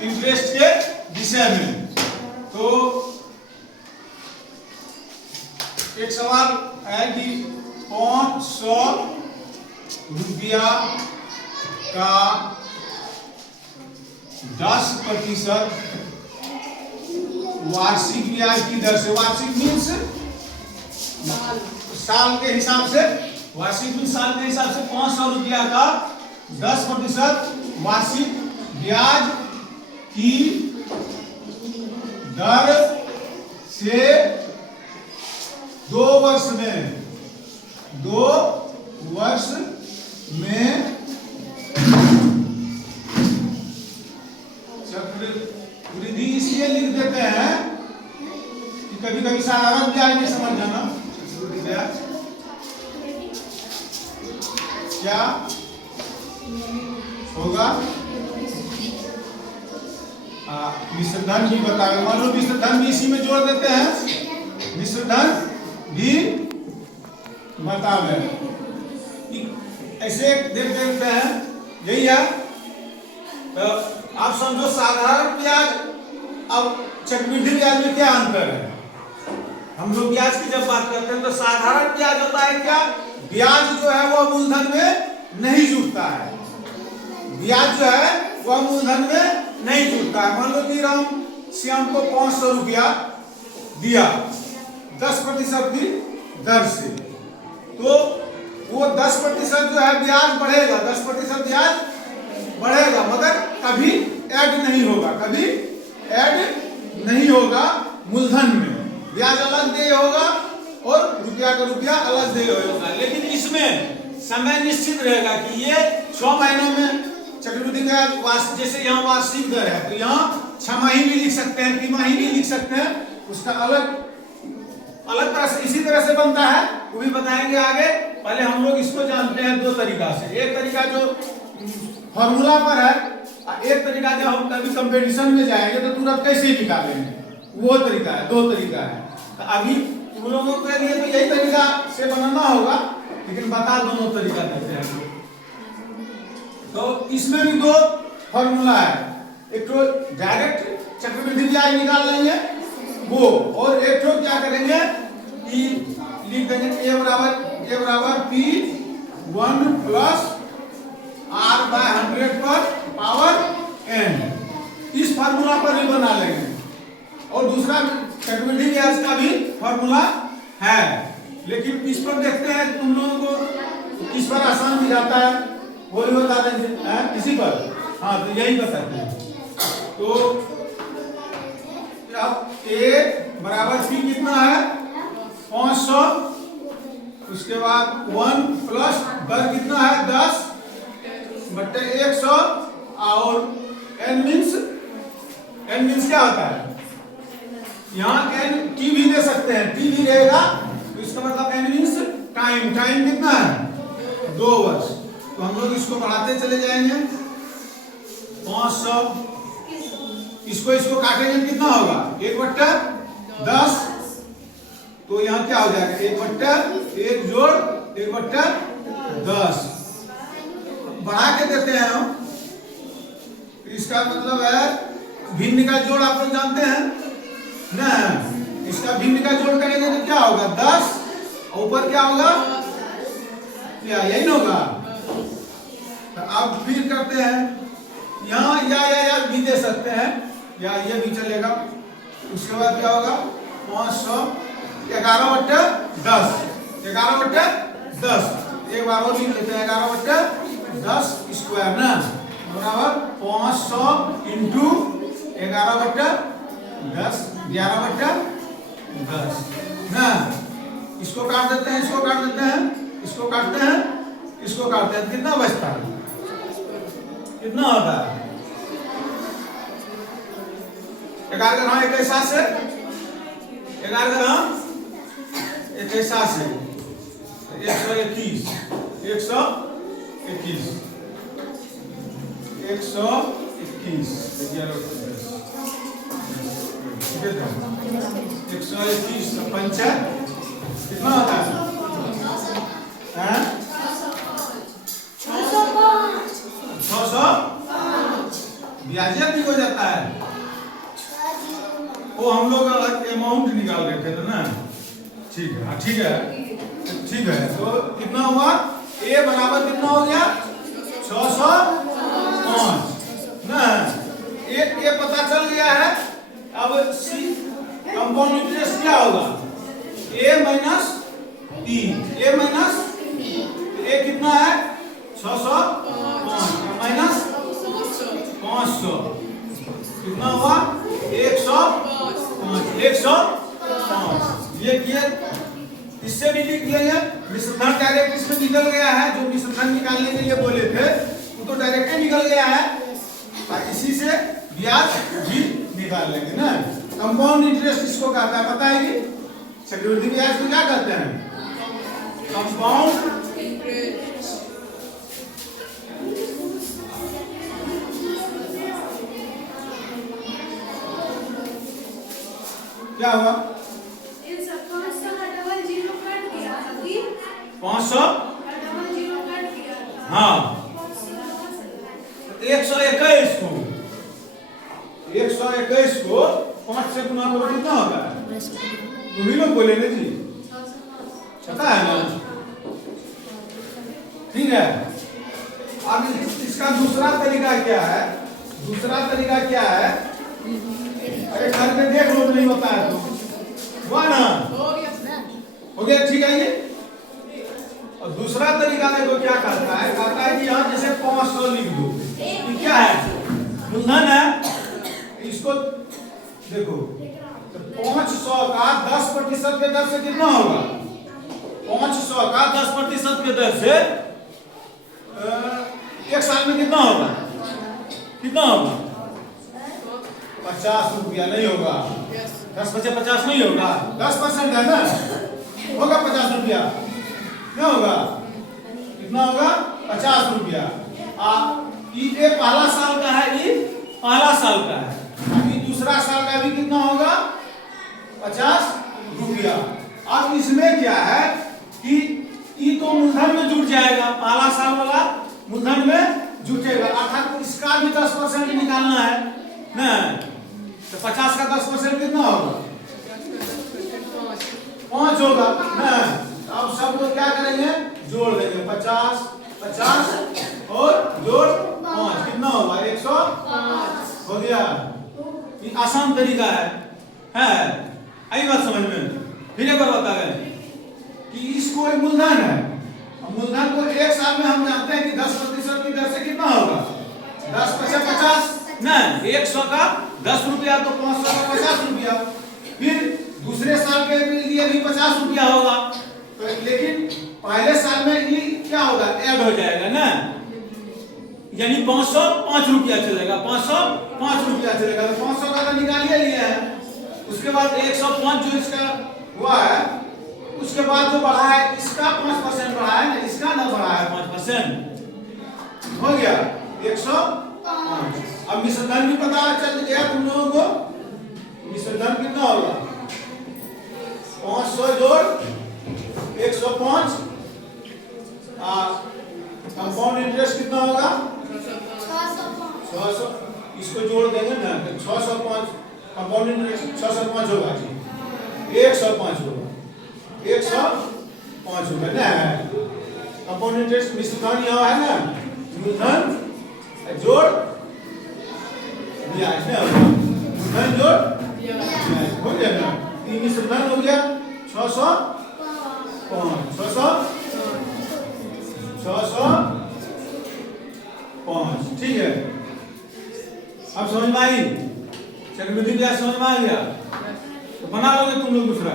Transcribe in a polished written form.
Interest के विषय में। तो एक सवाल है कि 500 रुपया का 10% वार्षिक ब्याज की दर से, वार्षिक मीन्स साल के हिसाब से, वार्षिक मीन्स साल के हिसाब से 500 रुपया का 10% वार्षिक ब्याज की दर से 2 वर्ष में, 2 वर्ष में चक्रवृद्धि इसलिए लिख देते हैं कि कभी कभी साधारण ब्याज में समझ जाना। चक्रवृद्धि ब्याज क्या होगा, मिश्र धन भी बताओ। मान लो मिश्र धन भी इसी में जोड़ देते हैं, मिश्र धन भी बताओ। ऐसे देख देखते हैं, यही है। तो आप समझो साधारण ब्याज अब चक्रवृद्धि ब्याज में क्या अंतर है। हम लोग ब्याज की जब बात करते हैं तो साधारण ब्याज होता है क्या, ब्याज जो है वह मूलधन में नहीं जुड़ता है, ब्याज जो है वह मूलधन में नहीं जुड़ता है। मान लो कि राम श्याम को 500 रुपया दिया 10% की दर से, तो वो 10% जो है ब्याज बढ़ेगा, 10% ब्याज बढ़ेगा, मगर कभी ऐड नहीं होगा, कभी ऐड नहीं होगा मूलधन में। ब्याज अलग दे होगा और रुपया का रुपया अलग दे होगा। लेकिन इसमें समय निश्चित रहेगा कि ये 6 महीनों में चक्रवृद्धि ब्याज, जैसे यहाँ वार्षिक दर है तो यहाँ 6 भी लिख सकते हैं, तिमाही भी लिख सकते हैं, उसका अलग अलग तरह से इसी तरह से बनता है, वो भी बताएंगे आगे। पहले हम लोग इसको जानते हैं 2 तरीका से। एक तरीका जो फॉर्मूला पर है, एक तरीका जब हम कभी कंपटीशन में जाएंगे तो तुरंत कैसे निकालेंगे, वो तरीका है। 2 तरीका है। तो अभी तुम लोगों के लिए तो यही तरीका से बनाना होगा, लेकिन बता दोनों तरीका देते हैं। तो इसमें भी 2 फॉर्मूला है, एक तो डायरेक्ट चक्रवृद्धि ब्याज निकाल लेंगे वो, और एक तो क्या करेंगे कि लिख देंगे a बराबर P1 प्लस R/100 पर पावर n। इस फार्मूला पर भी बना लेंगे। और दूसरा चक्रवृद्धि ब्याज का भी फार्मूला है, लेकिन इस पर देखते हैं तुम लोगों को किस पर आसान भी जाता है, वो भी बता देंगे किसी पर। हाँ, तो यही बताते हैं। तो अब a बराबर P कितना है 500, उसके बाद 1 प्लस दर कितना है 10 बटे 100, और n मीन्स क्या होता है, यहाँ n t भी ले सकते हैं, t भी रहेगा तो इसका मतलब n मीन्स टाइम। टाइम कितना है 2 वर्ष। तो हम लोग इसको बढ़ाते चले जाएंगे 500, इसको काटेंगे कितना होगा 1/10, तो यहाँ क्या हो जाएगा 1/1 जोड़ 1/10 बढ़ा के देते हैं हम। इसका मतलब है भिन्न का जोड़ आप लोग जानते हैं ना, इसका भिन्न का जोड़ करेंगे तो क्या होगा 10, और ऊपर क्या होगा, क्या यही ना होगा। तो अब फिर करते हैं, यहाँ या भी दे सकते हैं, या ये भी चलेगा। उसके बाद क्या होगा 500 11/10, 11/10 एक बार और लिख लेते हैं 11/10 स्क्वायर ना, बराबर 500 इंटू 11/10 11/10 ना। इसको काट देते हैं, इसको काट देते हैं, इसको काटते हैं, इसको काटते हैं, कितना बचता है, कितना होता है 11 ग्राम 1 से 11 ग्राम 1 से 121 121 121 पंचा कितना होता है 605 ब्याज ऑटोमेटिक हो जाता है। वो हम लोग अमाउंट निकाल रहे थे ना। ठीक है, हाँ ठीक है, ठीक है। तो कितना हुआ? ए बराबर कितना हो गया? 605 ना। ये पता चल गया है। अब सी कंपाउंड इंटरेस्ट क्या होगा? ए माइनस टी। ए माइनस ए कितना है? 605 माइनस 500 कितना हुआ? 105। 105 ये किए। इससे भी लिख लेंगे। विसंधान डायरेक्ट इसमें निकल गया है। जो विसंधान निकालने के लिए बोले थे वो तो डायरेक्ट निकल गया है। और इसी से ब्याज भी निकाल लेंगे ना। कंपाउंड इंटरेस्ट इसको कहता है, पता है कि चक्रवृद्धि ब्याज को क्या कहते हैं? Compound interest. क्या हुआ? 500 हाँ 121 को 5 से गुना करो कितना होगा? तुम ही लोग बोले ना जी, पता है ना? ठीक है। अब इसका दूसरा तरीका क्या है? दूसरा तरीका क्या है? अरे घर में देख लो, नहीं होता है तो हुआ ना? हो गया, ठीक है। ये और दूसरा तरीका देखो क्या करता है। कहता है कि यहाँ जैसे 500 लिख दो, ये क्या है? मूलधन है। इसको देखो तो 500 का 10% के दर से कितना होगा? 500 का 10% के दर से एक साल में कितना होगा? कितना होगा? 50 रुपया नहीं होगा। 10 बचे 50 नहीं होगा। 10% है ना, होगा 50 रुपया। क्या होगा? कितना होगा? 50 रुपया। ये पहला साल का है, ये पहला साल का है। अभी दूसरा साल का भी कितना होगा? 50 रुपया। अब इसमें क्या है कि ये तो मूलधन में जुट जाएगा। पहला साल वाला मूलधन में जुटेगा, अर्थात इसका भी 10% निकालना है ना। तो 50 का 10% कितना होगा? 5 होगा ना। अब सब लोग क्या करेंगे? जोड़ देंगे। 50 50 और जोड़ 5 कितना होगा? 105 हो गया। ये आसान तरीका है। आई बात समझ में? फिर एक बार बता रहे कि इसको एक मूलधन है। मूलधन को एक साल में हम जानते हैं कि 10% की दर से कितना होगा? 10 × 50 ना। 100 का 10 रुपया तो 500 का 50 रुपया। फिर दूसरे साल के लिए भी 50 रुपया होगा। तो लेकिन पहले साल में ये क्या होगा? ऐड हो जाएगा ना, यानी 505 रुपया चलेगा। 505 रुपया चलेगा। तो 500 का तो निकाल लिया है। उसके बाद 105 जो इसका हुआ है, उसके बाद जो बढ़ा है इसका 5% बढ़ा है ना, इसका ना बढ़ा है 5%। हो गया 105। अब मिश्रधन भी पता चल गया तुम लोगों को। मिश्रधन कितना होगा? 500 जोड़ 105। कंपाउंड इंटरेस्ट कितना होगा? 600। इसको जोड़ देंगे ना तो 605। कंपाउंड इंटरेस्ट 605 होगा जी। 105 होगा। 105 होगा ना। कंपाउंड इंटरेस्ट मिश्रधन यहाँ है ना, मूलधन जोड़ ब्याज ना। मूलधन जोड़ ब्याज हो गया ना। तीन मिश्रधन हो गया 605। 605 ठीक है। अब समझ में आई? चक्रवृद्धि ब्याज समझ में आ गया? तो बना लोगे तुम लोग दूसरा।